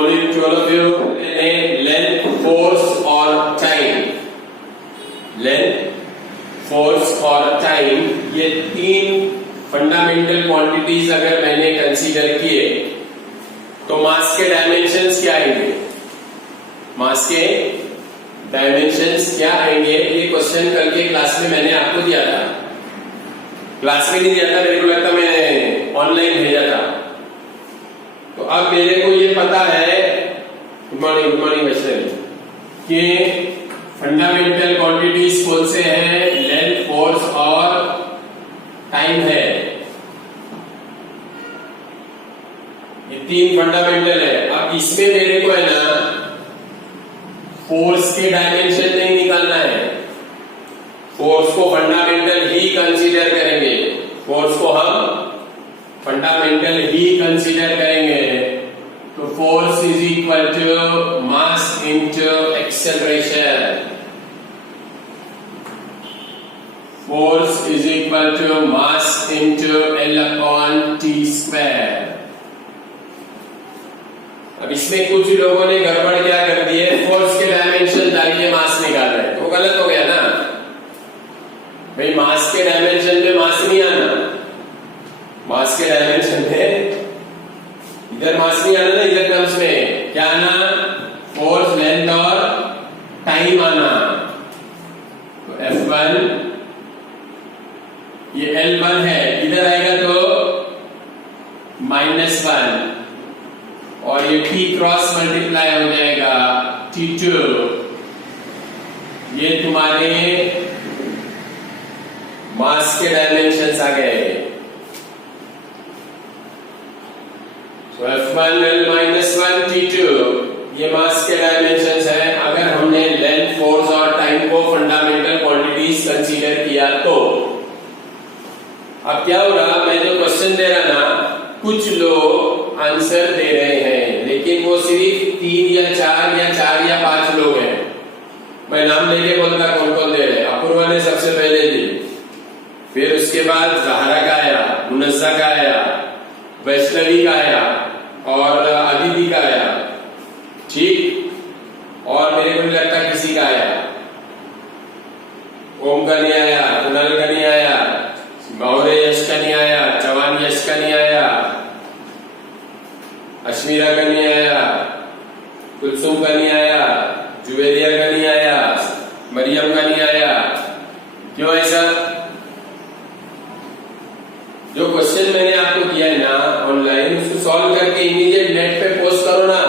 morning to all of you. Length, force और time. Length, force और time ये तीन फंडामेंटल क्वांटिटीज अगर मैंने कंसीडर किए तो मास के डायमेंशंस क्या आएंगे? मास के डायमेंशंस क्या आएंगे? ये क्वेश्चन कल के क्लास में मैंने आपको दिया था. क्लास में नहीं दिया था, मेरे को लगता मैंने ऑनलाइन भेजा था. तो अब मेरे को ये पता है, गुड मॉर्निंग वैष्णवी, कि फंडामेंटल क्वांटिटीज कौन से हैं? लेंथ, फोर्स और टाइम है. ये तीन फंडामेंटल है. अब इसमें मेरे को है ना फोर्स के डायमेंशन नहीं निकालना है. फोर्स को फंडामेंटल ही कंसीडर करेंगे. फोर्स को हम फंडामेंटल ही कंसीडर करेंगे. तो force is equal to mass into acceleration. Force is equal to mass into L upon T square. अब इसमें कुछ लोगों ने गड़बड़ क्या कर दी है, फोर्स के डायमेंशन डाल के मास निकाल रहे हैं. तो गलत हो गया ना भाई. मास के डायमेंशन में मास नहीं आना. मास के डायमेंशन में इधर मास नहीं आना ना. इधर टर्म्स में क्या आना? फोर्स, लेंथ और टाइम आना. तो F1 ये L1 है, इधर आएगा तो -1 और ये T क्रॉस मल्टीप्लाई हो जाएगा T2. ये तुम्हारे मास के डायमेंशंस आ गए. तो F1 L-1 T2 ये मास के डायमेंशंस है. अगर हमने लेंथ, फोर्स और टाइम को फंडामेंटल क्वांटिटीज कंसीडर किया तो अब क्या हो रहा, मैं जो क्वेश्चन दे रहा ना, कुछ लोग आंसर दे रहे हैं लेकिन वो सिर्फ 3 या 4 या 5 लोग हैं. मैं नाम लेके बोलता कौन कौन दे रहे. अपूर्वा ने सबसे पहले दी, फिर उसके बाद ज़हरा का आया, मुनस्सा का आया, वैष्णवी का आया और अदिति का आया. ठीक. और मेरे को नहीं लगता किसी का आया. ओम का नहीं आया, कुणाल का नहीं आया, मौर्य यश का नहीं आया, चौहान यश का नहीं आया, अश्मीरा का नहीं आया, कुलसुम का नहीं आया, जुवेरिया का नहीं आया, मरियम का नहीं आया. क्यों ऐसा? जो क्वेश्चन मैंने आपको किया है ना ऑनलाइन, उसको सॉल्व करके इमीडिएट नेट पे पोस्ट करो ना.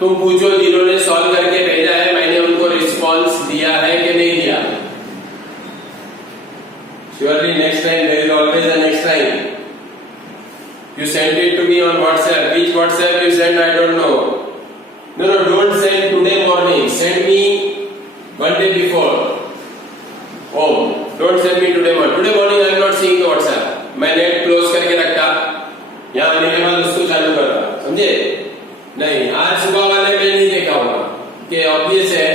तुम पूछो जिन्होंने सॉल्व करके भेजा है मैंने उनको रिस्पांस दिया है कि नहीं दिया. Surely next time, there is always a next time. You send it to me on WhatsApp. Which WhatsApp you send, I don't know. No, don't send today morning. Send me one day before. Oh, don't send me today morning. Today morning I am not seeing the WhatsApp. मैं net close करके रखा, यहाँ आने के बाद उसको चालू कर रहा. समझे? नहीं, आज सुबह वाले में नहीं देखा होगा कि ऑब्वियस है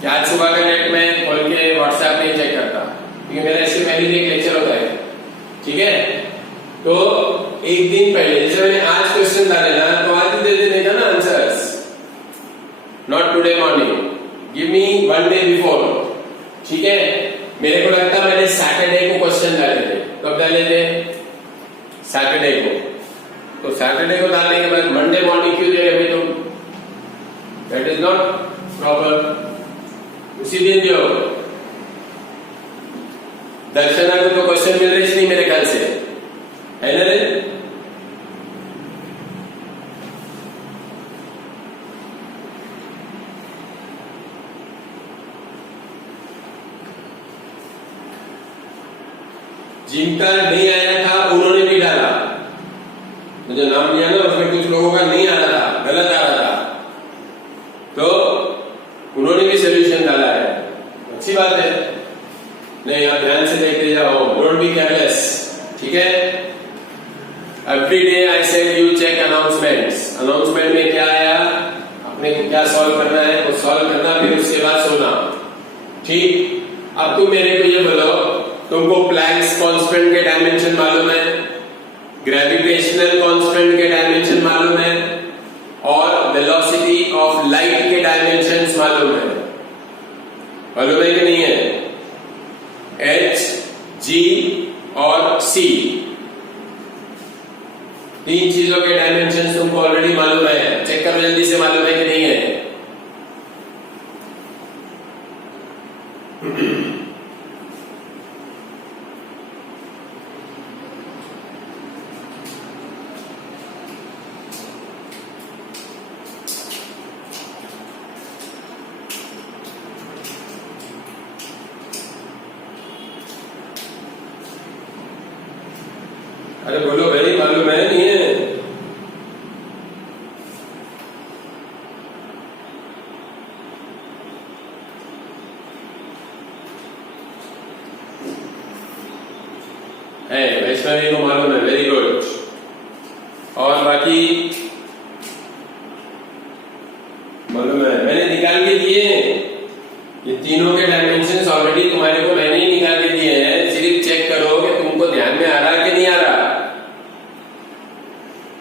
कि आज सुबह का नेट में खोल के WhatsApp नहीं चेक करता क्योंकि मेरा इससे पहले भी एक लेक्चर होता है. ठीक है? तो एक दिन पहले जैसे मैंने आज क्वेश्चन डाले ना, तो आज ही दे देने का ना answers. Not today morning, give me one day before. ठीक है? मेरे को लगता मैंने सैटरडे को क्वेश्चन डाले थे. कब डाले थे? सैटरडे को. तो सैटरडे को डालने के बाद मंडे मॉर्निंग क्यों दे रहे तुम? That is not proper. उसी दिन जो दर्शना को तो क्वेश्चन मिल रही नहीं मेरे ख्याल से, है ना रे? जिनका नहीं आया था उन्होंने भी डाला. मुझे नाम लिया ना, उसमें कुछ लोगों का नहीं आ रहा था, गलत आ रहा था, तो उन्होंने भी सोल्यूशन डाला है. अच्छी बात है. नहीं, आप ध्यान से देखते जाओ. Don't be careless. ठीक है? Every day I said you check announcements. Announcement में क्या आया, अपने को क्या सॉल्व करना है वो सॉल्व करना, फिर उसके बाद सोना. ठीक. अब तुम मेरे को ये बोलो, तुमको प्लैंक्स कांस्टेंट के डायमेंशन मालूम है, ग्रेविटेशनल कांस्टेंट के डायमेंशन मालूम है और मालूम है कि नहीं है? H, G और C, तीन चीजों के डायमेंशन तुमको ऑलरेडी मालूम है। चेक करो जल्दी से, मालूम है कि नहीं है? अरे बोलो भाई, मालूम है नहीं है? वैष्णवी को मालूम है, वेरी गुड। और बाकी मालूम है, मैंने निकाल के दिए ये तीनों के डायमेंशंस ऑलरेडी तुम्हारे को मैंने ही निकाल के दिए हैं। सिर्फ चेक करो कि तुमको ध्यान में आ रहा है कि नहीं आ रहा,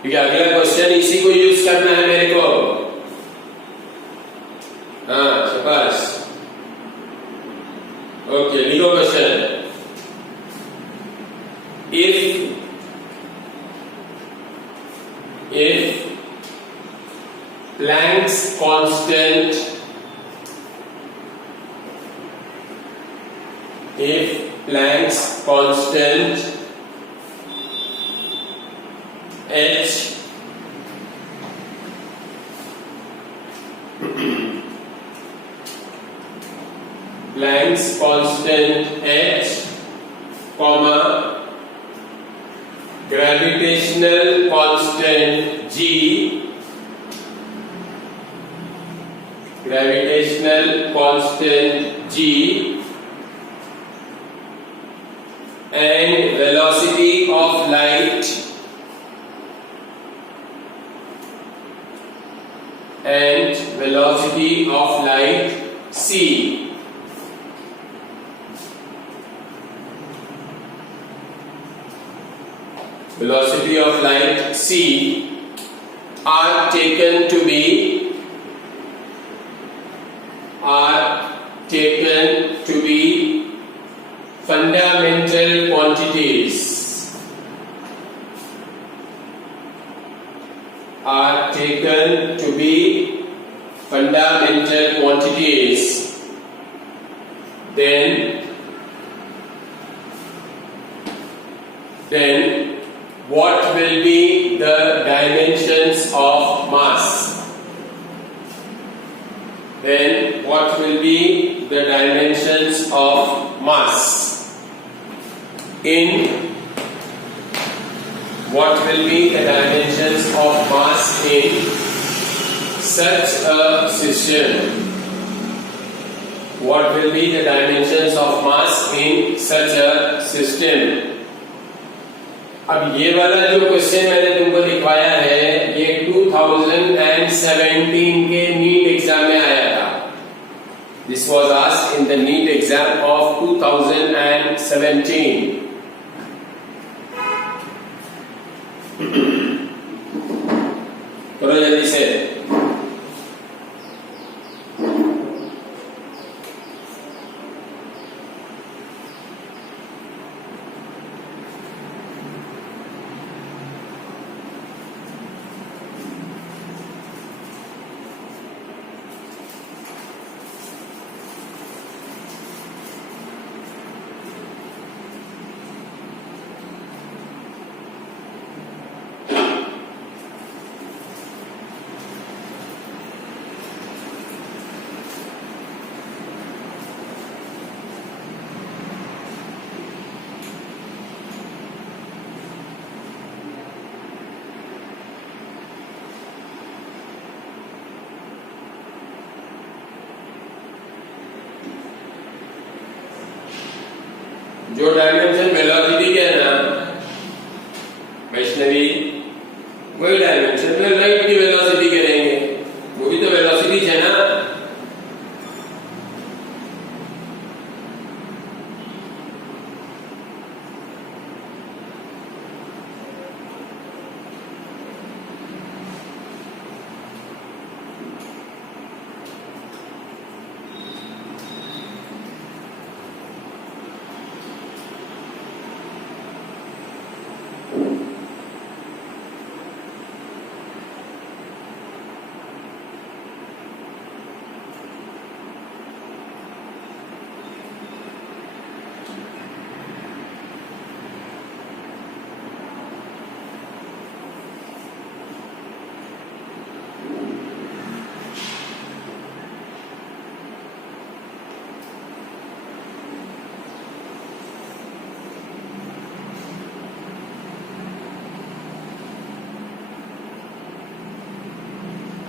क्योंकि अगला क्वेश्चन इसी को यूज करना है मेरे को। हाँ शाबाश, ओके लिखो question. if Planck's constant, if Planck's constant h Planck's constant h, comma gravitational constant g, gravitational constant g and velocity of light c, velocity of light c are taken to be fundamental quantities, are taken to be fundamental quantities, then what will be the dimensions of mass? Then what will be the dimensions of mass? What will be the dimensions of mass in such a system? What will be the dimensions of mass in such a system? अब ये वाला जो question मैंने तुमको लिखवाया है, ये 2017 के नीट एग्जाम में आया था। This was asked in the NEET exam of 2017. करो जल्दी से। जो डायमेंशन वेलोसिटी के है ना वैष्णवी, वही डायमेंशन में लाइट की वेलोसिटी के रहेंगे, वो भी तो वेलोसिटी है ना।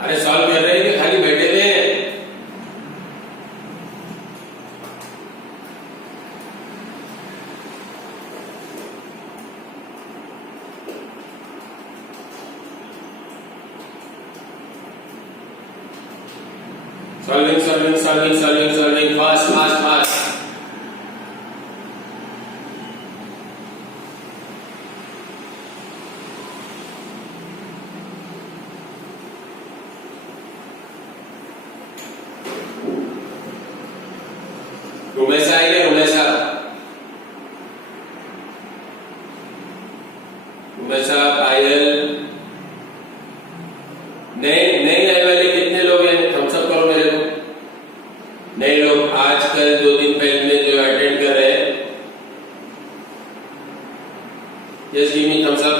अरे सॉल्व कर रहे हैं कि खाली बैठे थे? Solving fast. Rumesa आएंगे Rumesa पायल नए आने वाले कितने लोग हैं? थम्स अप करो मेरे को। नए लोग आज कल 2 दिन पहले जो अटेंड कर रहे हैं, just give me thumbs up.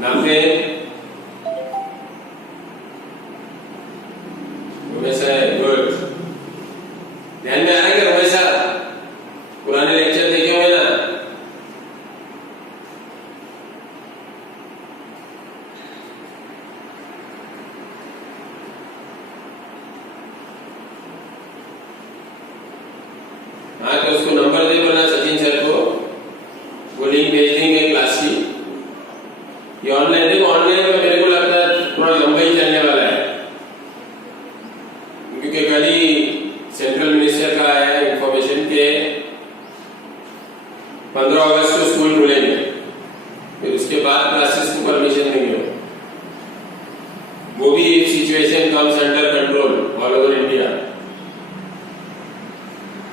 Nafe Rumesa good. ध्यान में आ रहा है क्या Rumesa? पुराने लेक्चर देखे हुए ना? हाँ तो उसको नंबर दे बोलना सचिन सर को, वो लिंक भेज देंगे क्लास की। ये ऑनलाइन देखो, ऑनलाइन में मेरे को लगता है थोड़ा लंबा ही चलने वाला है, क्योंकि कल ही सेंट्रल मिनिस्टर का आया है इंफॉर्मेशन के 15 अगस्त को स्कूल खुलेंगे, फिर उसके बाद क्लासेस को परमिशन देंगे। वो भी एक situation comes under control all over India,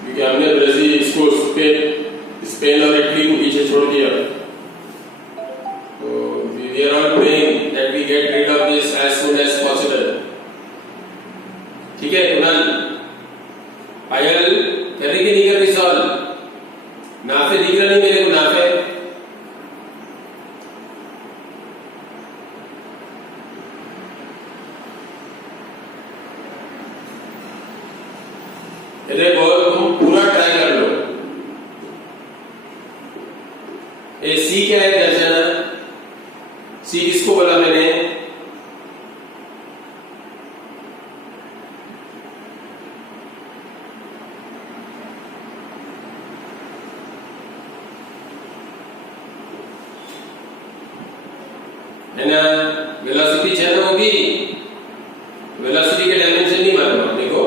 क्योंकि हमने ब्राजील इसको स्पेन और इटली को पीछे छोड़ दिया। तो we are all praying that we get rid of this as soon as possible. ठीक है कुणाल? पायल कर रही कि नहीं कर रही सॉल्व? नाफे दिख रहा नहीं मेरे को, नाफे देखो, तुम पूरा ट्राई कर लो। ए सी क्या है दर्शना? सी किसको बोला मैंने? है ना? वेलोसिटी चेंज होगी, वेलोसिटी के डायमेंशन नहीं मालूम। देखो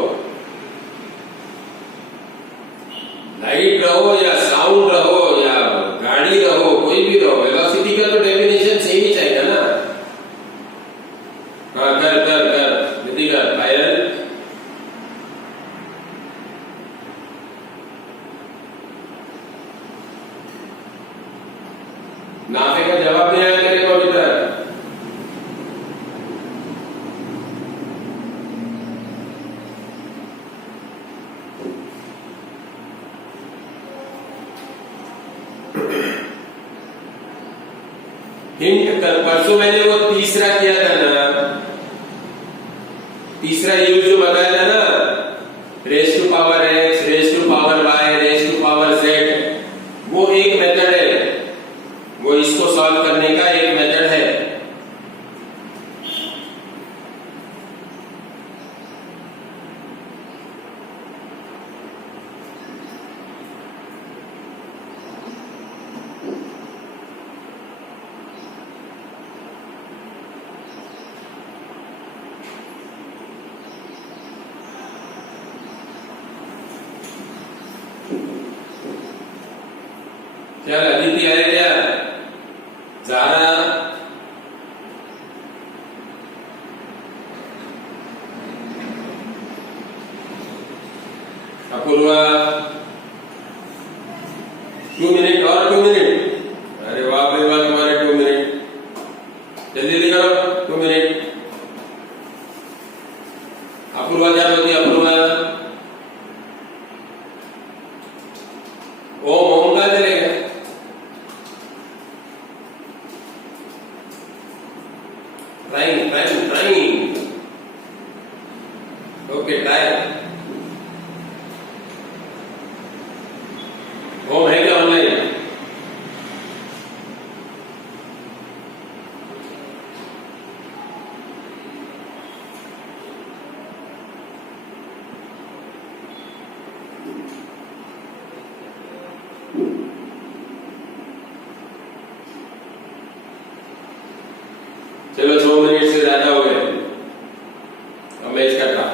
लाइट रहो या साउंड रहो या गाड़ी रहो, कोई भी रहो, वेलोसिटी का तो डेफिनेशन सेम ही चाहिए ना। हाँ कर विधि कर पायल। नाफे का जवाब नहीं आया तेरे को अभी तक? हिंट कर, परसों मैंने वो तीसरा किया था ना, तीसरा यूज जो बताया था ना, raise to power X, raise to power Y, raise to power Z, वो एक मेथड है, वो इसको सॉल्व करने का एक मेथड है। क्या अदिति आया क्या? जारा अपूर्वा 2 मिनट और 2 मिनट। अरे वाह भाई वाह, तुम्हारे 2 मिनट जल्दी करो, 2 मिनट। अपूर्वा क्या बोलती? अपूर्वा ओम का चलेगा? Trying okay try. चलो 2 मिनट से ज्यादा हो गए, अब मैच करता।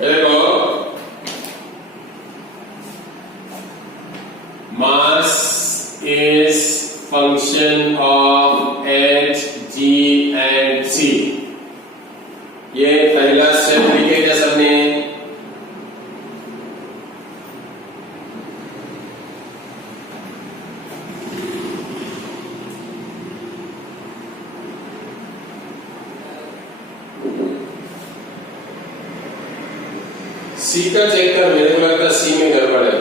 देखो mass is function of H, G and C। ये पहला स्टेप लिखे क्या सबने? सी का चेक कर, मेरे को लगता है सी में गड़बड़ है।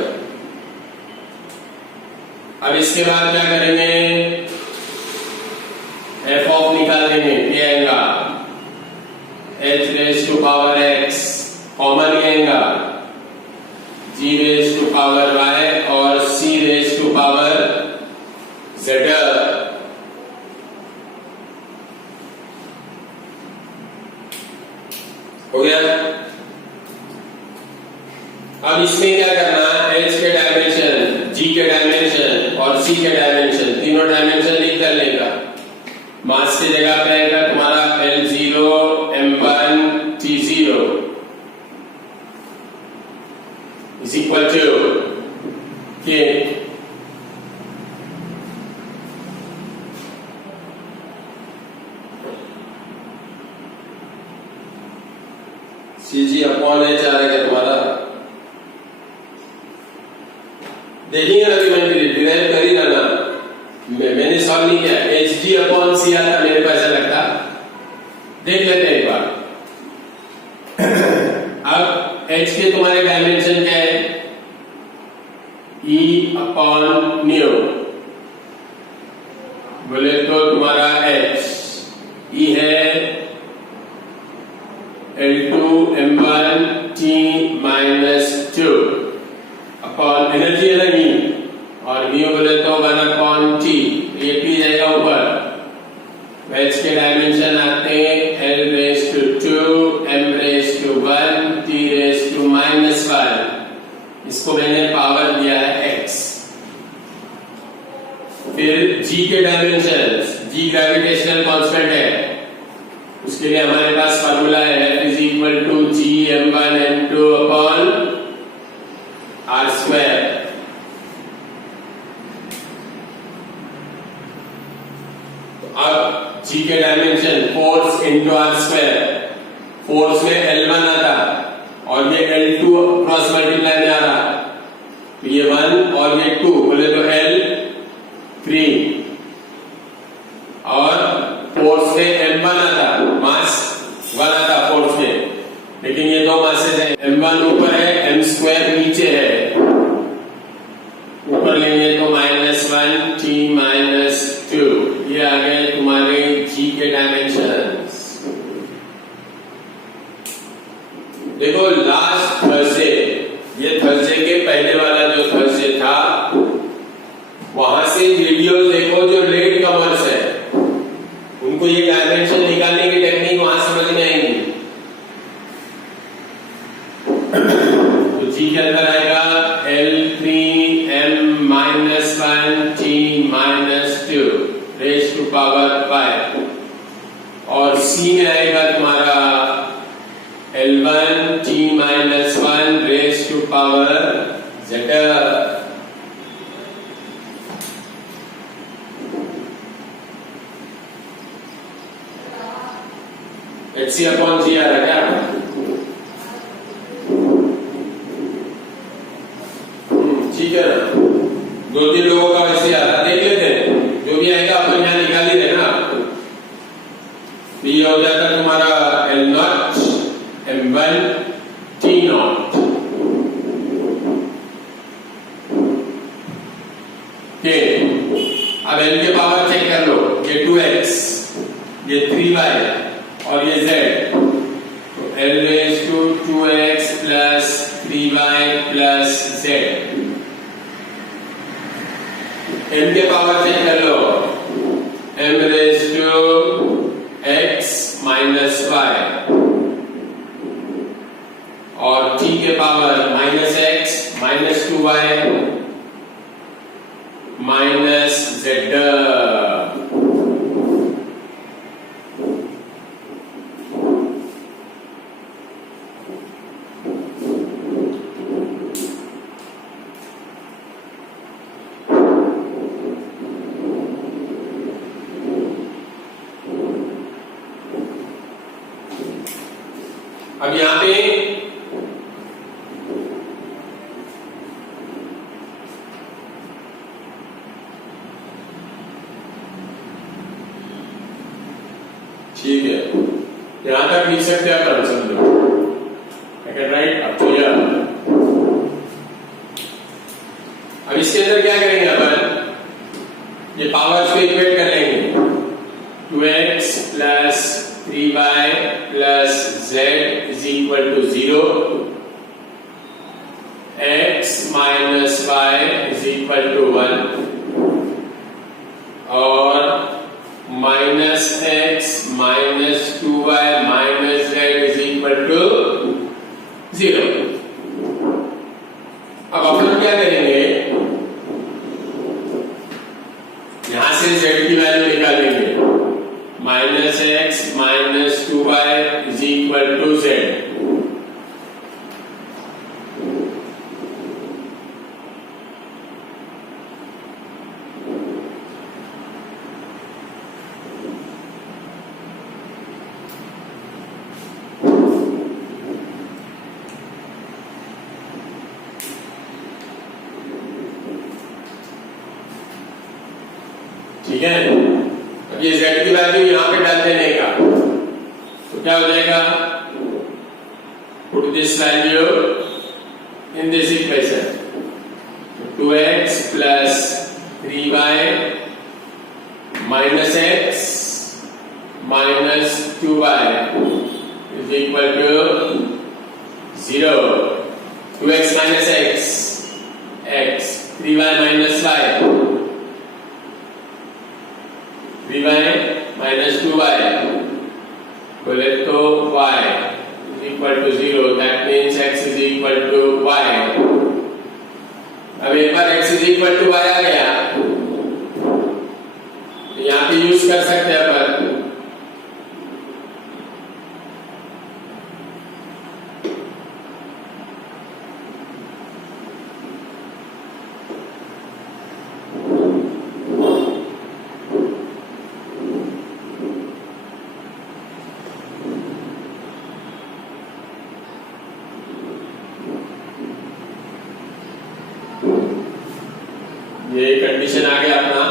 अब इसके बाद क्या करेंगे? एफ ऑफ निकाल देंगे, क्या आएगा? H raise to power X common आएगा, G raise to power Y और C raise to power Z. हो गया? अब इसमें क्या करना है? H के डायमेंशन, G के डायमेंशन और C के डायमेंशन, तीनों डायमेंशन लिख कर लेगा। मास की जगह पे आएगा तुम्हारा L0 M1 T0 is equal to K CG upon H आ रहा है तुम्हारा। देखिए अभी मैंने डिराइव कर ही ना, मैंने सॉल्व नहीं किया। एच डी अपॉन सी आता मेरे को ऐसा लगता, देख लेते हैं एक बार। अब एच के तुम्हारे डायमेंशन क्या है? ई अपॉन न्यू, बोले तो तुम्हारा एच ई है L2 M1 T -2 upon energy है ना नी, और म्यू बोले तो 1 अपॉन टी, ये टी जाएगा ऊपर। एच के डायमेंशन आते हैं L raise to 2 M raise to 1 T raise to -1, इसको मैंने पावर दिया है x। फिर G के डायमेंशन, G ग्रेविटेशनल कांस्टेंट है, उसके लिए हमारे पास फार्मूला है F is equal to G M1 M2 upon R square. अब G के dimension force into R square, force में L1 आता और ये L2 क्रॉस मल्टीप्लाई में आ रहा, तो ये 1 और ये 2, बोले तो L3, और फोर्स में M1 आता, मास 1 आता फोर्स में, लेकिन ये दो मासेज है, M1 ऊपर है M स्क्वायर नीचे है, ऊपर लेंगे तो -1 T -2, ये आ गए तुम्हारे G के डायमेंशंस। देखो लास्ट थर्सडे, ये थर्सडे के पहले वाला जो थर्सडे था, वहां से वीडियोस देखो जो लेट कमर्स है, उनको ये डायमेंशन निकालने की टेक्निक वहां समझ में आएगी। तो G के अंदर आएगा L3 M -1 T -2 raise to power 5, और C में आएगा तुम्हारा L1 T -1 raise to power Z। HC अपॉन G आ रहा क्या? ठीक है ना, 2-3 लोगों का वैसे आ रहा, देख लेते हैं, जो भी आएगा अपन यहाँ निकाल ही देना। तो ये हो जाता तुम्हारा L0 M1 T0, अब L के पावर चेक कर लो, ये 2x, ये 3y और ये z, तो L raise to 2x plus 3y plus z। m के पावर चेक कर लो, m raise to x minus y, और t के पावर -x -2y अब यहाँ पे ठीक है, यहां तक लिख सकते हैं अपन, समझो। I can write up to here. अब इसके अंदर क्या करेंगे अपन, ये पावर्स को इक्वेट कर लेंगे। 2x plus 3y plus z is equal to 0, x minus y is equal to 1 और minus x minus 2y minus z is equal to 0। अब अपन क्या करेंगे, यहां से z की वैल्यू निकालेंगे। Minus x minus 2y is equal to z। ठीक है, अब ये z की वैल्यू यहां पे डाल देने का, तो क्या हो जाएगा, put this value in this equation. 2x plus 3y minus x minus 2y is equal to 0। 2x minus x, 3y minus y, 3y minus 2y बोले तो y is equal to 0, that means x is equal to y। अब एक बार x is equal to y आ गया, यहाँ पे use कर सकते हैं अपन। ये कंडीशन आ गया अपना।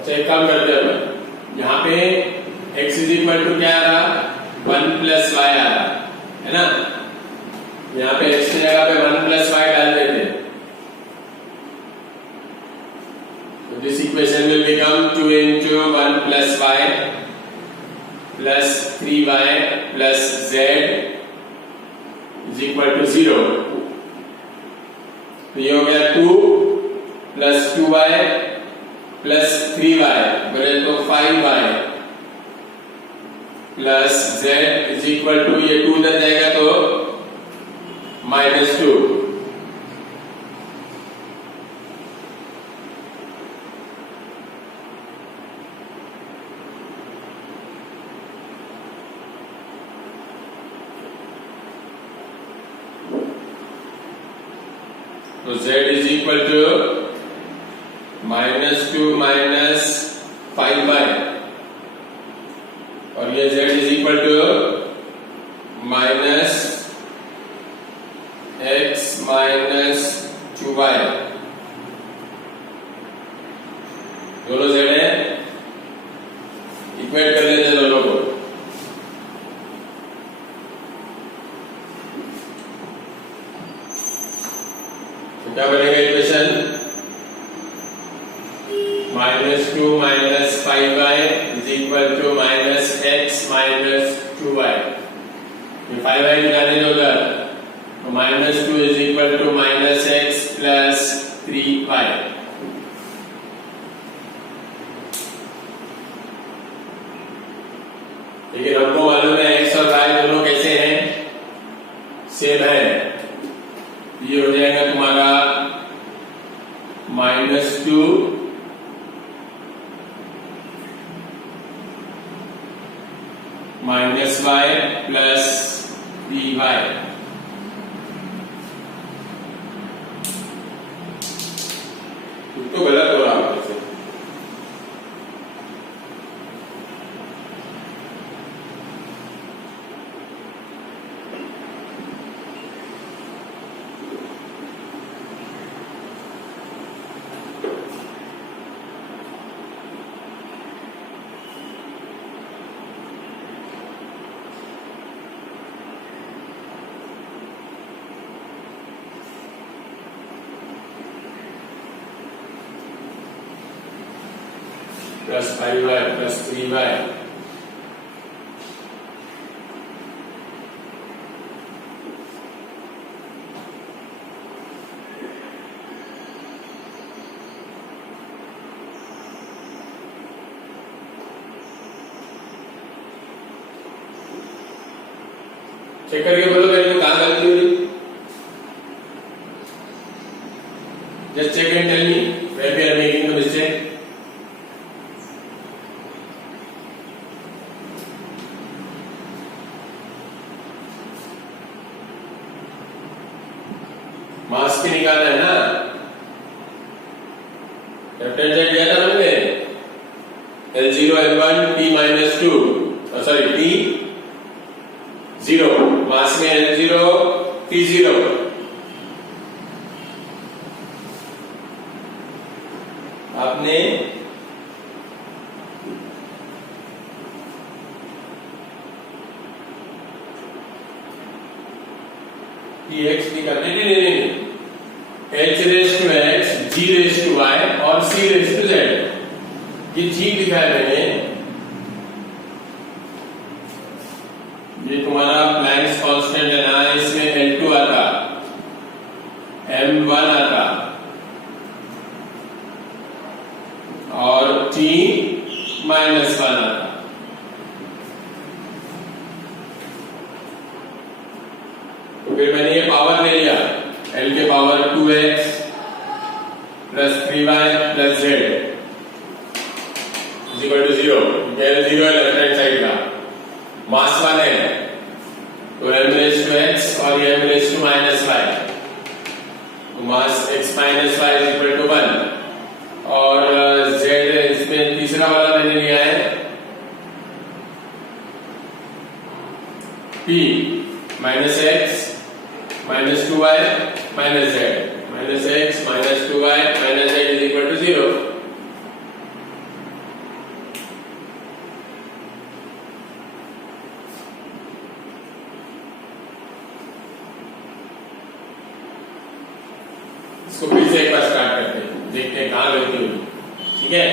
अच्छा एक काम करते हैं, यहाँ पे x इज इक्वल टू क्या आ रहा, 1 प्लस वाई आ रहा है ना। यहाँ पे x की जगह पे 1 प्लस वाई डाल देते हैं, तो this equation will become 2 into 1 plus y plus 3y plus z is equal to 0। तो ये हो गया 2 प्लस 2y प्लस 3y बोले तो 5y plus z is equal to, ये 2 उधर जाएगा तो -2। तो z is equal to -2 minus 5y और ये z is equal to minus x minus 2y। दोनों z है, इक्वेट कर लेते हैं दोनों को। तो क्या बनेगा equation? -2 minus 5y is equal to minus x minus 2y। ये 5y निकालने दो उधर, तो -2 is equal to minus x plus 3y। लेकिन हमको मालूम है x और y दोनों कैसे हैं? सेम है। ये हो जाएगा तुम्हारा -2 माइनस y प्लस 3y। तो गलत हो रहा है। Plus 5y plus 3y। Check करके बोलो मेरे को कहाँ गलती हुई। Just check and tell me where we are making the mistake. Mass की निकालना है ना, लेफ्ट हैंड साइड दिया था हमने L0 L1 T minus 2 sorry T0 मास में L0 T0। आपने Tx निकालना नहीं H raise to x, G raise to y और C रेस टू z। ये ठीक लिखा है मैंने। ये तुम्हारा प्लैंक्स कांस्टेंट है ना, इसमें L2 आता, M1 आता और T माइनस 1 आता। तो फिर मैंने ये पावर ले लिया, L के power 2x plus 3y plus z is equal to 0। L0 है लेफ्ट हैंड साइड का, मास 1 है तो m रेज टू x और m raise to minus y, तो mass x minus y is equal to 1 और z इसमें तीसरा वाला मैंने लिया है p minus x minus 2y minus z, minus x minus 2y minus z is equal to 0। इसको फिर से एक बार स्टार्ट करते हैं, देखते हैं कहाँ गलती हुई। ठीक है,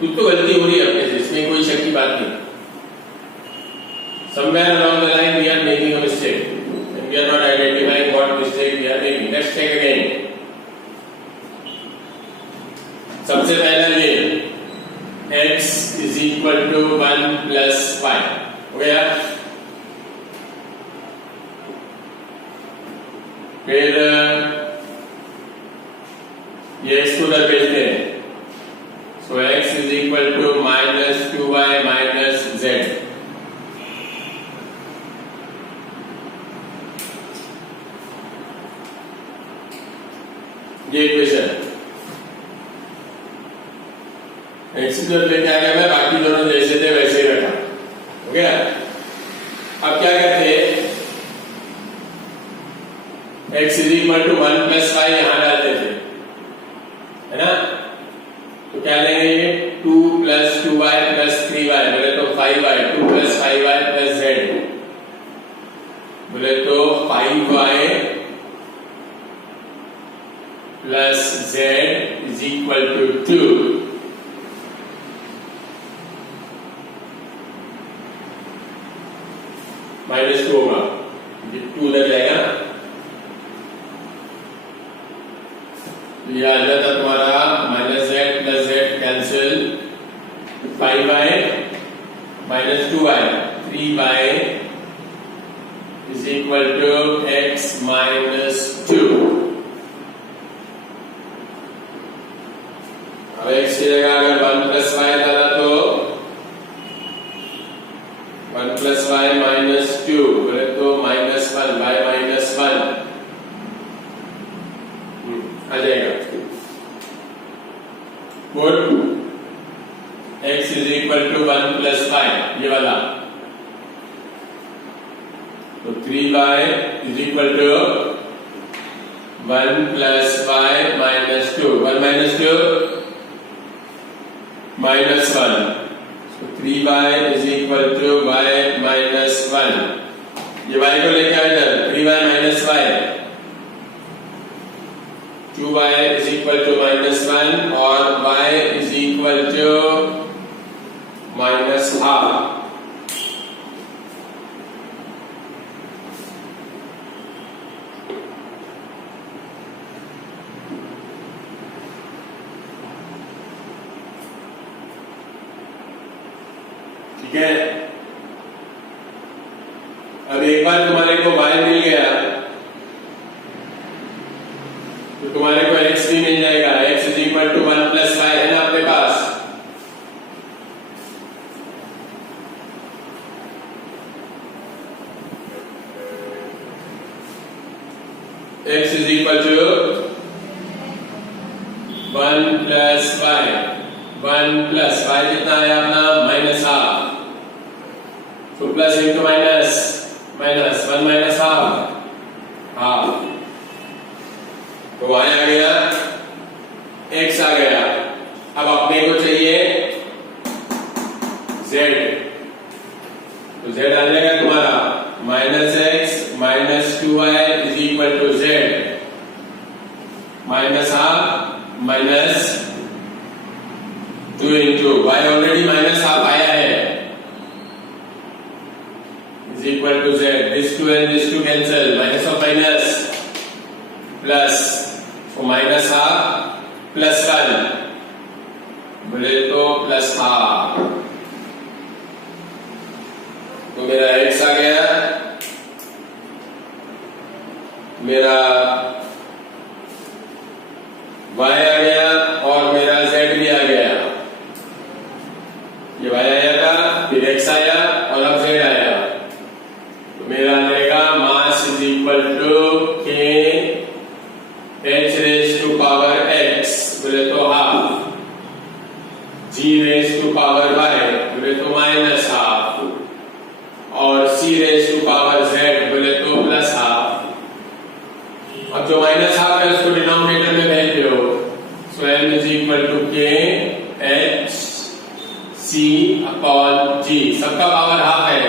कुछ तो गलती हो रही है अपने से, इसमें कोई शक की बात नहीं। Somewhere along the line we are making a mistake and we are not identifying what mistake we are making. Let's check again. सबसे पहला ये x is equal to 1 plus y हो गया। फिर ये x को उधर भेजते हैं, so x is equal to minus 2y minus z। X इधर लेके आ गया मैं, बाकी दोनों जैसे थे वैसे ही रखा। हो गया। अब क्या करते हैं, x is equal to 1 plus 5 यहां डालते थे, है ना। तो क्या लेंगे ये 2 प्लस 2y प्लस 3y, बोले तो 5y, 2 plus 5y plus z, बोले तो 5y plus z is equal to 2। Minus 2 होगा, 2 उधर जाएगा ना, तो यह आ जाता तुम्हारा minus z plus z cancel, 5y minus 2y, 3y is equal to x minus 2। अब x की जगह अगर 1 प्लस y डाला तो 1 प्लस y माइनस 2, बोले तो माइनस 1, y माइनस 1 आ जाएगा। Good. x is equal to 1 plus 5, ये वाला, तो 3y is equal to 1 plus y minus 2, 1 minus 2 minus 1, so 3y is equal to y minus 1। ये y को लेके आए इधर, 3y minus y, 2y is equal to minus 1 और y is equal to minus half। ठीक है। अब एक बार तुम्हारे को y मिल गया तो तुम्हारे को x भी मिल जाएगा, x is equal to 1 plus 5 है ना अपने पास। x is equal to 1 plus 5, 1 plus 5 कितना है अपना माइनस हाफ, तो plus into minus, minus 1 minus half, half, तो y आ गया, x आ गया। अब अपने को चाहिए z, तो z आ जाएगा तुम्हारा minus x minus 2y is equal to z, minus half minus 2 into y, already minus half आया है, is equal to z, this 2 and this 2 cancel, minus of minus plus, so minus half plus 1, बोले तो plus half, तो मेरा x आ गया, मेरा y आ गया और मेरा z भी आ गया। ये y आया था, फिर x आया और अब z आया, मेरा आएगा mass is equal to k h raise to power x, बोले तो half, g raise to power y, बोले तो माइनस हाफ, और c raise to power z, बोले तो प्लस हाफ। अब जो माइनस हाफ है उसको डिनोमिनेटर में भेज दो, so m is equal to k h c upon g, सबका पावर हाफ है।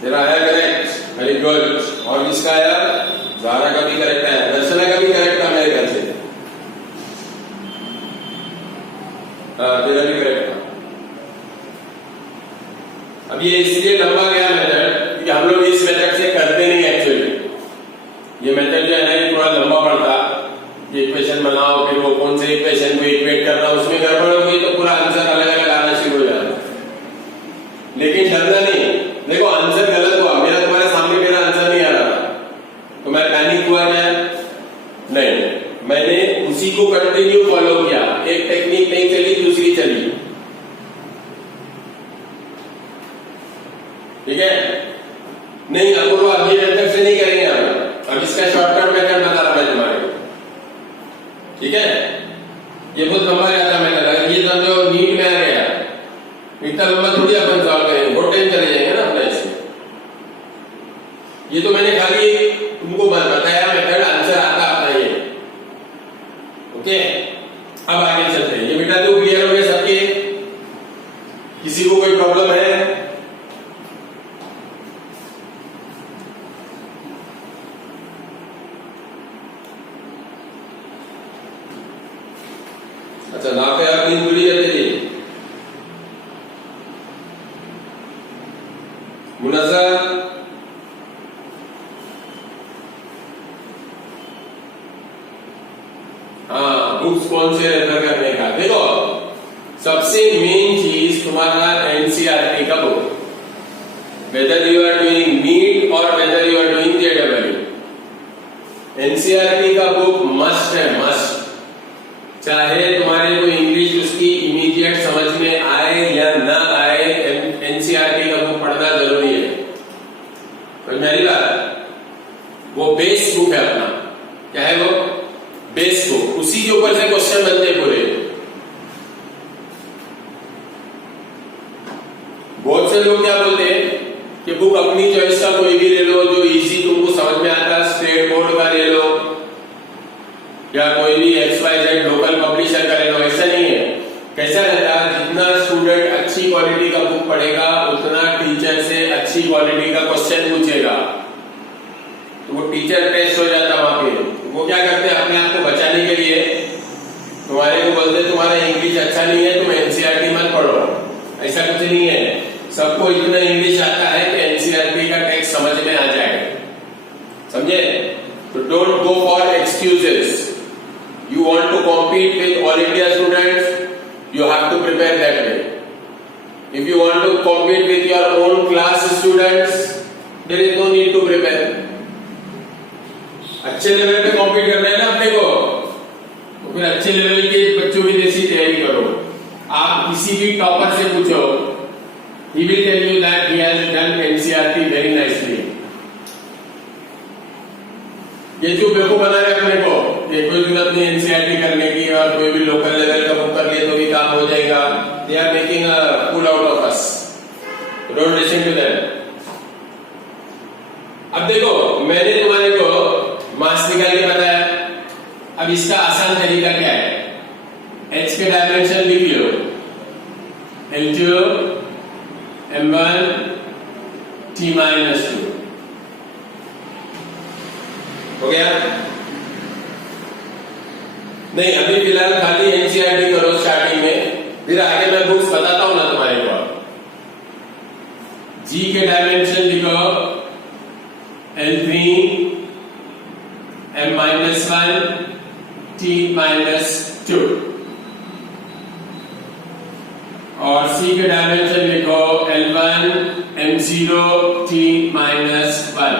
तेरा आया करेक्ट, वेरी गुड। और किसका आया, ज़ारा का भी करेक्ट है, दर्शना का भी करेक्ट था मेरे ख्याल से, तेरा भी करेक्ट था। अब ये इसलिए लंबा गया मेथड कि हम लोग इस मेथड से करते नहीं एक्चुअली। ये मेथड जो है ना ये थोड़ा लंबा पड़ता, ये इक्वेशन बनाओ फिर वो कौन से इक्वेशन को इक्वेट करना, उसमें गड़बड़ होगी तो पूरा आंसर अलग अलग आना शुरू हो जाता। लेकिन डरना नहीं, देखो आंसर गलत हुआ, मेरा तुम्हारे सामने मेरा आंसर नहीं आ रहा तो मैं पैनिक हुआ क्या, नहीं, मैंने उसी को कंटिन्यू फॉलो किया, एक टेक्निक नहीं चली दूसरी चली, ठीक है। नहीं अपूर्व अब ये मेथड से नहीं करेंगे हम, अब इसका शॉर्टकट मेथड बता रहा मैं तुम्हारे को, ठीक है। ये बहुत लंबा जाता मेथड है, ये जो नीट में आ गया इतना लंबा थोड़ी अपन सॉल्व करेंगे, बहुत टाइम चले जाएंगे ना अपना इसमें। ये तो मैंने खाली तुमको बताया मेथड, आंसर आता अपना ये, ओके। अब आगे चलते हैं, ये बेटा तो क्लियर हो गए सबके, किसी को कोई प्रॉब्लम है? अच्छा ना पे आप नींद बुरी जाती थी मुनज़्ज़र, हाँ बुक्स कौन से रेफर करने का। देखो सबसे मेन चीज तुम्हारा एनसीईआरटी का book, whether you are doing NEET और whether you are doing JW, NCERT का बुक मस्ट है, मस्ट। चाहे तुम्हारे को इंग्लिश उसकी इमीडिएट समझ में आए या ना आए, एनसीईआरटी का बुक पढ़ना जरूरी है। तो मेरी बात, वो बेस बुक है अपना, क्या है वो? बेस बुक, उसी के ऊपर से क्वेश्चन बनते पूरे। बहुत से लोग क्या बोलते हैं कि बुक अपनी चॉइस का कोई भी ले लो, जो इजी तुमको समझ में आता, स्टेट बोर्ड का ले लो या कोई भी XYZ लोकल पब्लिशर का ले लो। ऐसा नहीं है। कैसा रहता है, जितना स्टूडेंट अच्छी क्वालिटी का बुक पढ़ेगा उतना टीचर से अच्छी क्वालिटी का क्वेश्चन पूछेगा, तो वो टीचर टेस्ट हो जाता वहां पे। वो क्या करते हैं, अपने आप को बचाने के लिए तुम्हारे को बोलते तुम्हारा इंग्लिश अच्छा नहीं है तुम एनसीईआरटी मत पढ़ो। ऐसा कुछ नहीं है, सबको इतना इंग्लिश आता है कि एनसीईआरटी का टेक्स्ट समझ में आ जाएगा, समझे? तो don't go for excuses. You want to compete with all India students, you have to prepare that way. If you want to compete with your own class students, there is no need to prepare. अच्छे level पे compete करना है ना अपने को, तो फिर अच्छे लेवल के बच्चों की जैसी तैयारी करो। आप किसी भी टॉपर से पूछो, he will tell you that he has done NCERT very nicely. ये जो बेवकूफ बना रहे अपने को, ये कोई जरूरत नहीं एनसीईआरटी करने की, और कोई भी लोकल लेवल का बुक कर लिए तो भी काम हो जाएगा। They are making a fool out of us, don't listen to them. अब देखो मैंने तुम्हारे को मास निकाल के बताया, अब इसका आसान तरीका क्या है? h के डायमेंशन लिख लो, L2 M1 T-2 हो गया? नहीं, अभी फिलहाल खाली एनसीईआरटी करो स्टार्टिंग में, फिर आगे मैं बुक्स बताता हूं ना तुम्हारे को। जी के डायमेंशन लिखो L3 M-1 T-2 और सी के डायमेंशन लिखो L1 M0 T-1।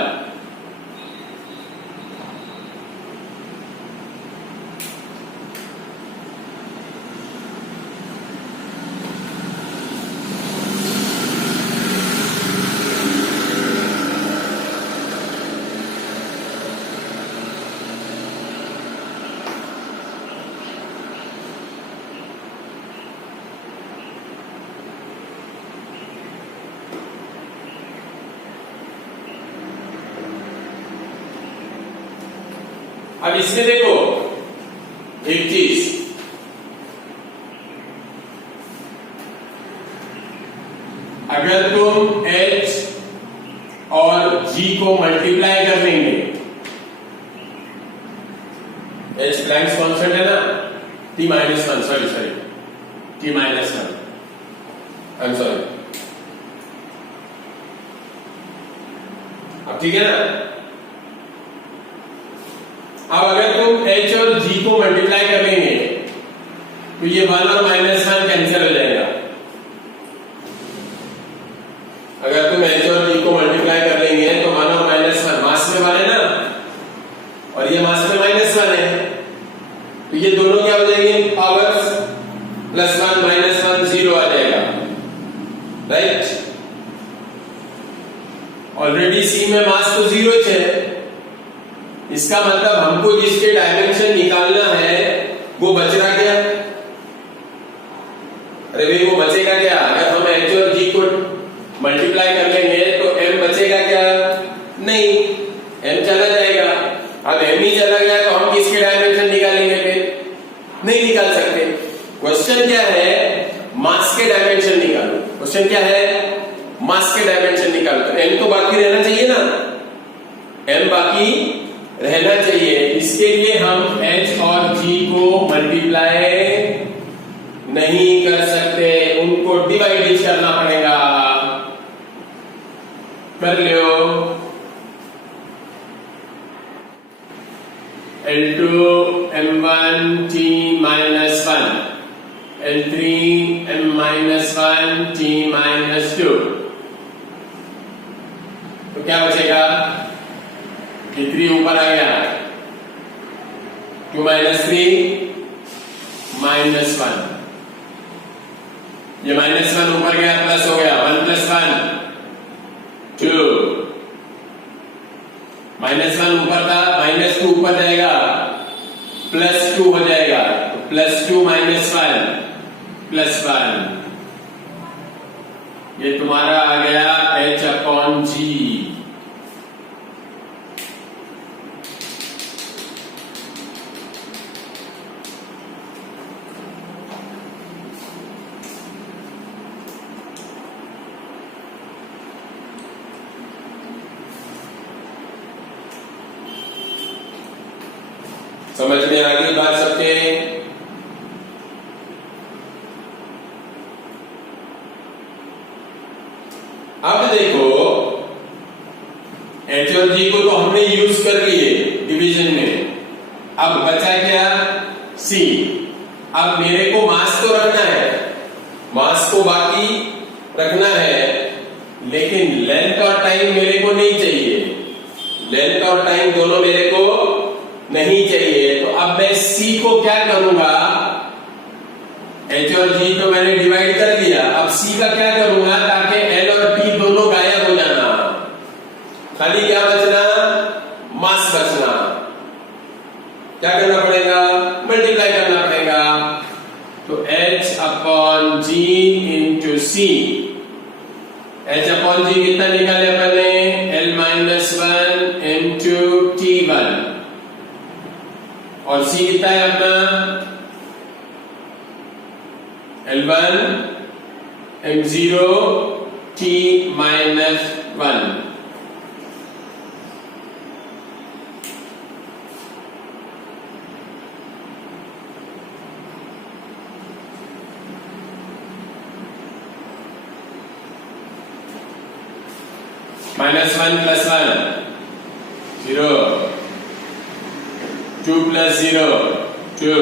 अब इसमें देखो एक चीज, अगर तुम H और G को मल्टीप्लाई कर देंगे, H प्लैंक्स कांस्टेंट है ना, T-1 sorry T-1 I am sorry, अब ठीक है ना। अब अगर तुम H और G को मल्टीप्लाई कर लेंगे तो ये 1 और -1 कैंसिल हो जाएगा। अगर तुम H और G को मल्टीप्लाई कर लेंगे तो 1 और -1 मास में 1 है ना, और ये मास में -1 है, तो ये दोनों क्या हो जाएंगे, पावर्स, +1 -1 0 आ जाएगा, राइट। ऑलरेडी C में मास तो 0 है, इसका मतलब हमको जिसके डायमेंशन निकालना है वो बच रहा क्या? अरे भाई वो बचेगा क्या? अगर हम h और g को मल्टीप्लाई कर लेंगे तो m बचेगा क्या? नहीं, m चला जाएगा। अब m ही चला गया तो हम किसके डायमेंशन निकालेंगे? फिर नहीं निकाल सकते। क्वेश्चन क्या है? मास के डायमेंशन निकालो। क्वेश्चन क्या है? मास के डायमेंशन निकालो। तो m तो बाकी रहना चाहिए ना, m बाकी रहना चाहिए। इसके लिए हम h और g को मल्टीप्लाई नहीं कर सकते, उनको डिवाइड करना पड़ेगा। कर लो। L2 m1 t minus 1, L3 m minus 1 t minus 2। तो क्या बचेगा? T3 ऊपर आ गया, 2 minus 3 minus 1, ये -1 ऊपर गया प्लस हो गया, 1 plus 1 2, -1 ऊपर था, -2 ऊपर जाएगा, +2 हो जाएगा, तो +2 minus 1 plus 1, ये तुम्हारा आ गया h/g। समझ में आ गई बात सबके? अब देखो h और g को तो हमने यूज कर लिए डिवीजन में, अब बचा क्या? c। अब मेरे को मास तो रखना है, मास को बाकी रखना है, लेकिन लेंथ और टाइम मेरे को नहीं चाहिए, लेंथ और टाइम दोनों मेरे को नहीं चाहिए। तो अब मैं c को क्या करूंगा? h और g तो मैंने डिवाइड कर लिया, अब c का क्या करूंगा ताकि l और t दोनों गायब हो जाना, खाली क्या बचना? मास बचना। क्या करना पड़ेगा? मल्टीप्लाई करना पड़ेगा। तो h/g into c, h/g कितना निकाले अपने? l-1 into t1, और c कितना है अपना? l1 m0 t minus 1। -1 plus 1 0, 2 plus 0 2,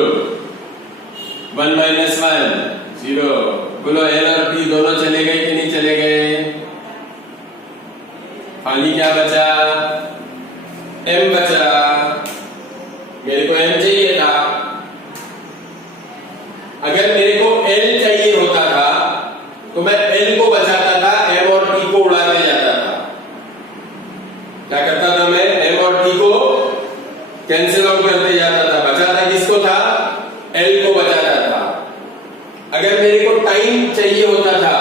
1 minus 1 0। बोलो l और t दोनों चले गए कि नहीं चले गए? खाली क्या बचा? m बचा। मेरे को m चाहिए था, अगर मेरे को l चाहिए होता था तो मैं l को बचाता था, m और t को उड़ा के जाता था। क्या करता था मैं? m और t को कैंसिल आउट करते जाता था, बचाता किसको था? l को बचाता था। अगर मेरे को टाइम चाहिए होता था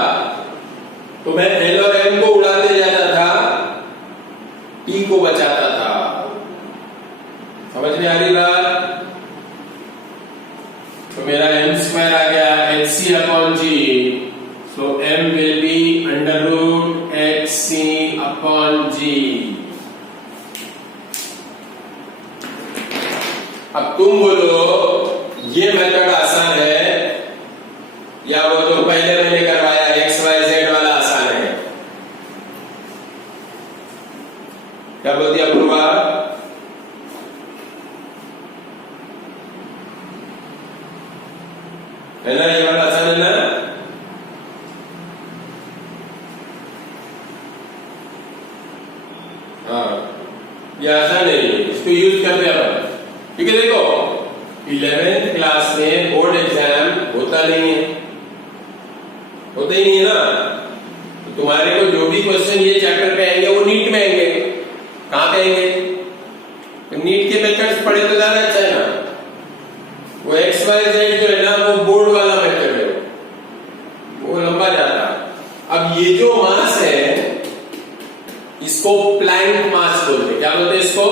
तो मैं l और m को उड़ाते जाता था, t को बचाता था। समझ में आ रही बात? तो मेरा m² आ गया hc/g, so m will be √hc/g। अब तुम बोलो ये मेथड आसान है या वो जो पहले मैंने करवाया XYZ वाला आसान है? क्या बोलती है अपूर्वा? है ना, ये वाला आसान है ना? हाँ, ये आसान है, इसको यूज करते हैं अपन। क्योंकि देखो 11th क्लास में बोर्ड एग्जाम होता नहीं है, होता ही नहीं है ना। तो तुम्हारे को जो भी क्वेश्चन ये चैप्टर पे आएंगे वो नीट में आएंगे। कहां पे आएंगे? तो नीट XYZ जो है ना वो बोर्ड वाला मेथड है, वो लंबा जाता है। अब ये जो मास है इसको प्लैंक मास बोलते हैं। क्या बोलते हैं इसको?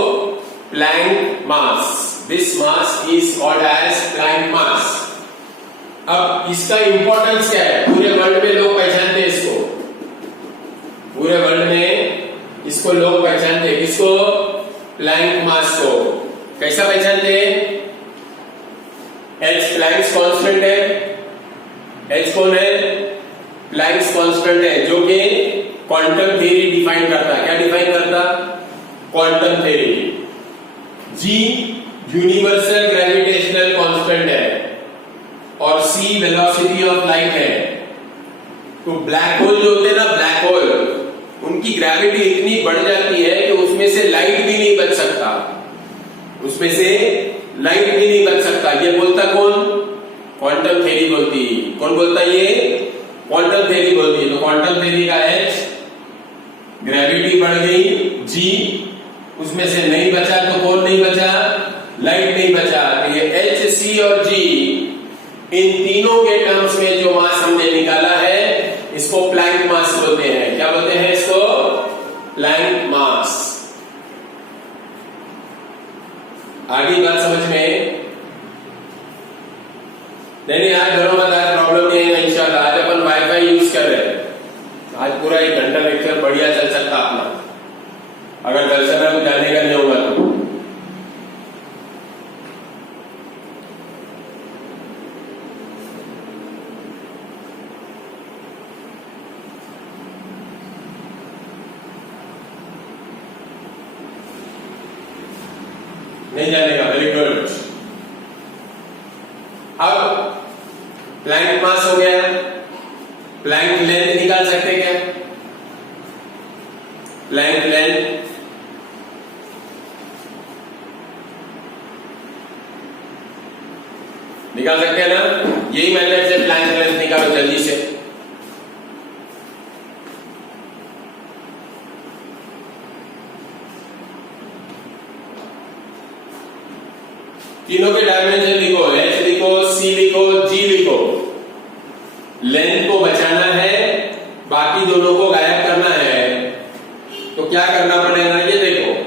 Planck mass. This mass is called as Planck mass. अब इसका इंपॉर्टेंस क्या है? पूरे वर्ल्ड में लोग पहचानते हैं इसको, पूरे वर्ल्ड में इसको लोग पहचानते हैं। किसको? प्लैंक मास को। कैसा पहचानते हैं? H प्लैंक्स कांस्टेंट है। H कौन है? प्लैंक्स कांस्टेंट है, जो कि क्वांटम थ्योरी डिफाइन करता है। क्या डिफाइन करता? Quantum theory. G universal gravitational constant है और C वेलोसिटी ऑफ लाइट है। तो ब्लैक होल जो होते हैं ना, ब्लैक होल, उनकी ग्रेविटी इतनी बढ़ जाती है कि उसमें से लाइट भी नहीं बच सकता, उसमें से लाइट भी नहीं बच सकता। ये बोलता कौन? क्वांटम थ्योरी बोलती। कौन बोलता? ये क्वांटम थ्योरी बोलती है। तो क्वांटम थ्योरी का H, ग्रेविटी बढ़ गई, G उसमें से नहीं बचा, तो कौन नहीं बचा? लाइट नहीं बचा। तो ये H, C और G, इन तीनों के टर्म्स में जो मास हमने निकाला है इसको प्लैंक मास बोलते हैं। क्या बोलते हैं इसको? प्लैंक मास। आगे बात समझ में? नहीं आज घरों में प्रॉब्लम नहीं है इंशाल्लाह। आज अपन वाईफाई यूज कर रहे हैं, आज पूरा 1 घंटा लेक्चर बढ़िया चल सकता अपना, अगर दर्शना को जाने का नहीं होगा तो। नहीं जानेगा, वेरी गुड। अब प्लैंक मास हो गया, प्लैंक लेंथ निकाल सकते क्या? प्लैंक लेंथ निकाल सकते हैं ना? यही मेथड से प्लैंक लेंथ निकालो जल्दी से। तीनों के डायमेंशन लिखो, H लिखो, C लिखो, G लिखो। लेंथ को बचाना है, बाकी दोनों को गायब करना है, तो क्या करना पड़ेगा ये देखो।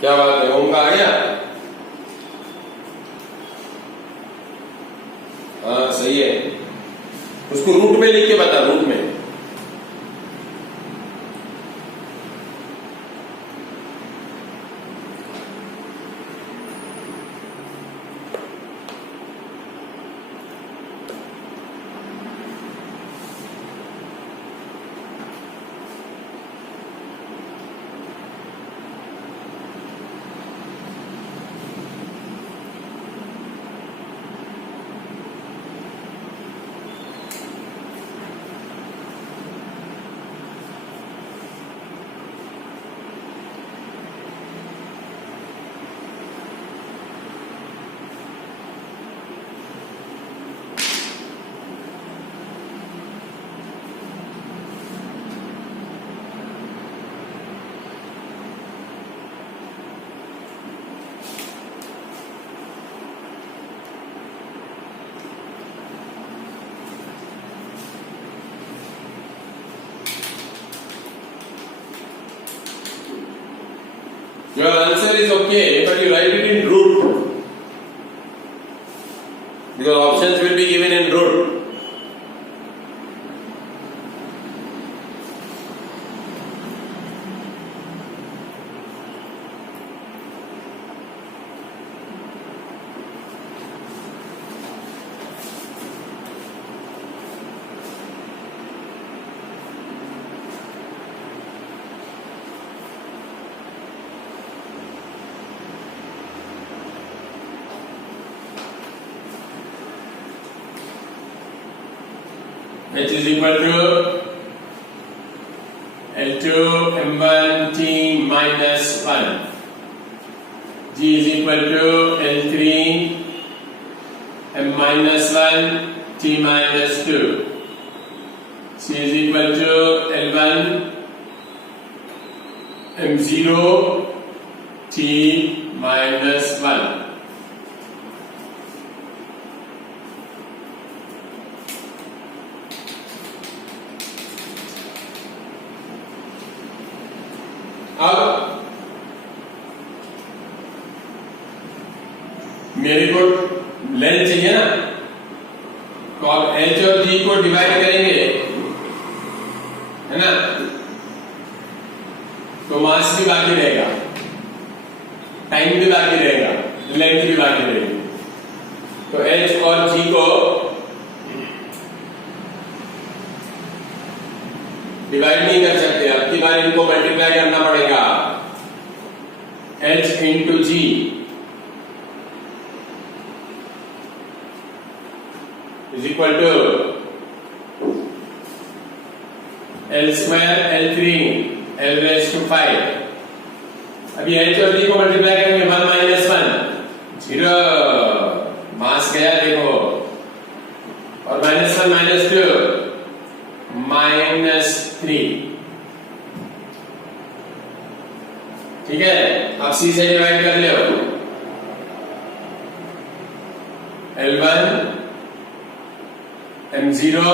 क्या बात है, ओम का आ गया? हाँ सही है। उसको रूट में लिख के बता, रूट में। Your answer is okay, but you write it in root. Because options will be given in root. H is equal to L2 M1 T minus 1. G is equal to L3 M minus 1 T minus 2. C is equal to L1 M0 T minus 1. अब मेरे को length चाहिए ना, तो अब H और G को divide करेंगे, है ना, तो मास भी बाकी रहेगा, टाइम भी बाकी रहेगा, लेंथ भी बाकी रहेगी। तो H और G को डिवाइड नहीं कर सकते, अब की बार इनको मल्टीप्लाई करना पड़ेगा। H into G is equal to L square L3 L raise to 5। अभी H और G को मल्टीप्लाई करेंगे, 1 माइनस 1 0, मास गया देखो, और माइनस 1 माइनस 2 माइनस 3। ठीक है, अब C से डिवाइड कर लो, L1 M0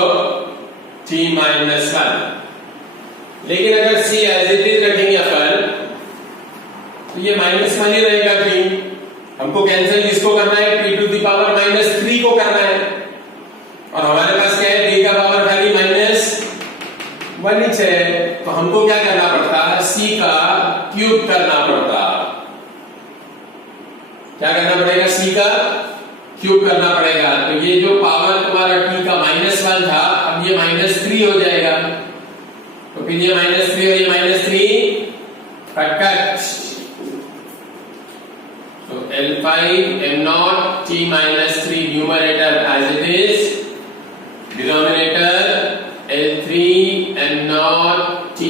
T माइनस 1। लेकिन अगर C एज इट इज रखेंगे अपन, तो ये माइनस 1 ही रहेगा। T हमको कैंसिल किसको करना है, T to the power minus 3 को करना है, और हमारे पास क्या है, T का पावर खाली माइनस 1 है, तो हमको क्या करना पड़ता है, C का क्यूब करना पड़ता। क्या करना पड़ेगा, C का क्यूब करना पड़ेगा। तो ये जो पावर तुम्हारा T का -1 था, अब ये -3 हो जाएगा, तो फिर ये -3 और ये -3 कट। तो L5 M0 T -3 numerator as it is, denominator L3 M0 T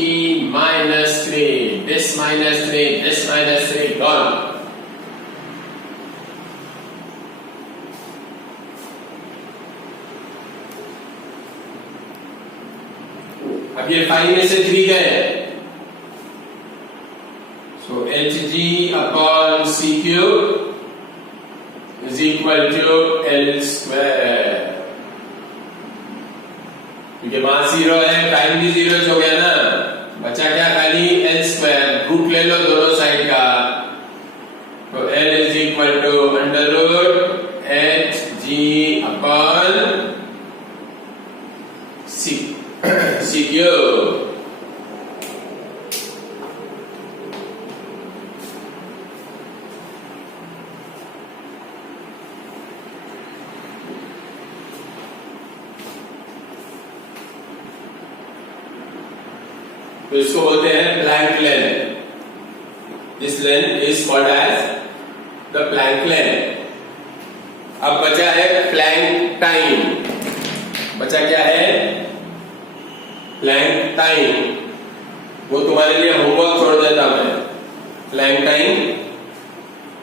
-3, this -3 gone। अब ये 5 में से 3 गए, so Hg upon C cube is equal to L square। क्योंकि मास 0 है, टाइम भी 0 हो गया ना, बचा क्या, खाली L स्क्वायर। रूट ले लो दोनों साइड का, तो L is equal to under root Hg upon C cube. तो इसको बोलते हैं Planck length. This length is called as the Planck length. अब बचा है प्लैंक टाइम। बचा क्या है, प्लैंक टाइम। वो तुम्हारे लिए होमवर्क छोड़ देता मैं। Planck time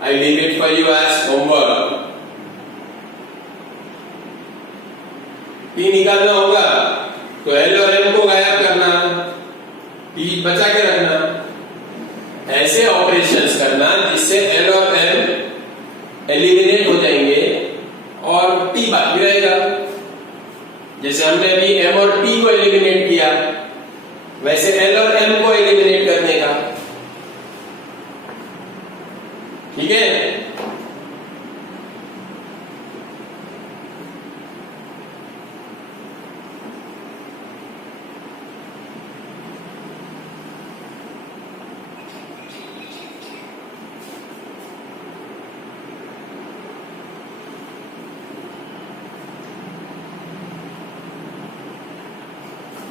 I leave it for you as homework. P निकालना होगा तो L और M को गायब करना, P बचा के रखना। ऐसे ऑपरेशंस करना जिससे L और M एलिमिनेट हो जाएंगे और T बाकी रहेगा। जैसे हमने अभी M और T को एलिमिनेट किया, वैसे L और M को एलिमिनेट करने का। ठीक है,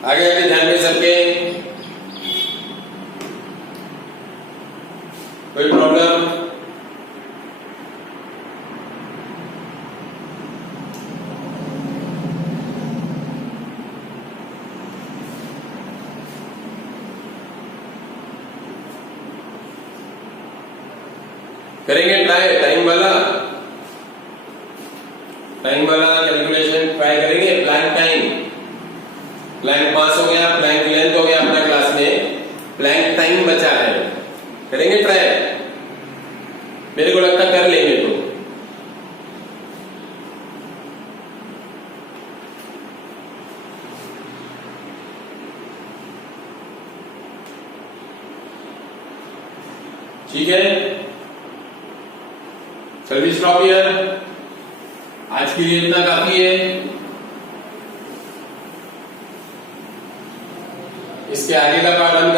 आगे आगे ध्यान में सबके कोई प्रॉब्लम? करेंगे ट्राई, टाइम वाला कैलकुलेशन ट्राई करेंगे। प्लैंक टाइम, प्लैंक मास हो गया, प्लैंक लेंथ हो गया अपना क्लास में, प्लैंक टाइम बचा है। करेंगे ट्राई, मेरे को लगता कर लेंगे। तो ठीक है, सर्विस स्टॉप हियर। आज के लिए इतना काफी है। इसके आगे का पार्ट हम